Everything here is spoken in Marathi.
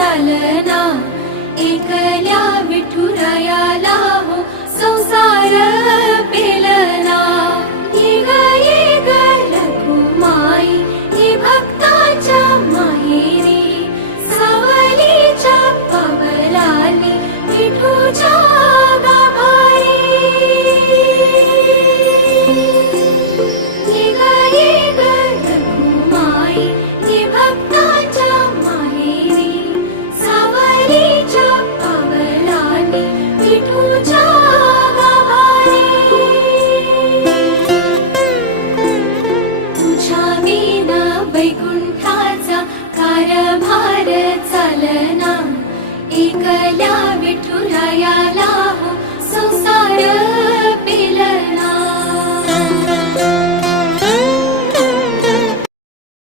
चालना, एकल्या विठुरायाला हो संसार पेलना। ये ग रखुमाई ही भक्ताच्या माहेरी, सावलीच्या पवलाली विठूच्या गाभारी। ये ग रखुमाई ही भक्ताच्या माहेरी, सावलीच्या पवलाली विठूच्या गाभारी। तुझ्या विना वैकुंठाचा कारभार चालना, एकल्या विठुरायाला हो संसार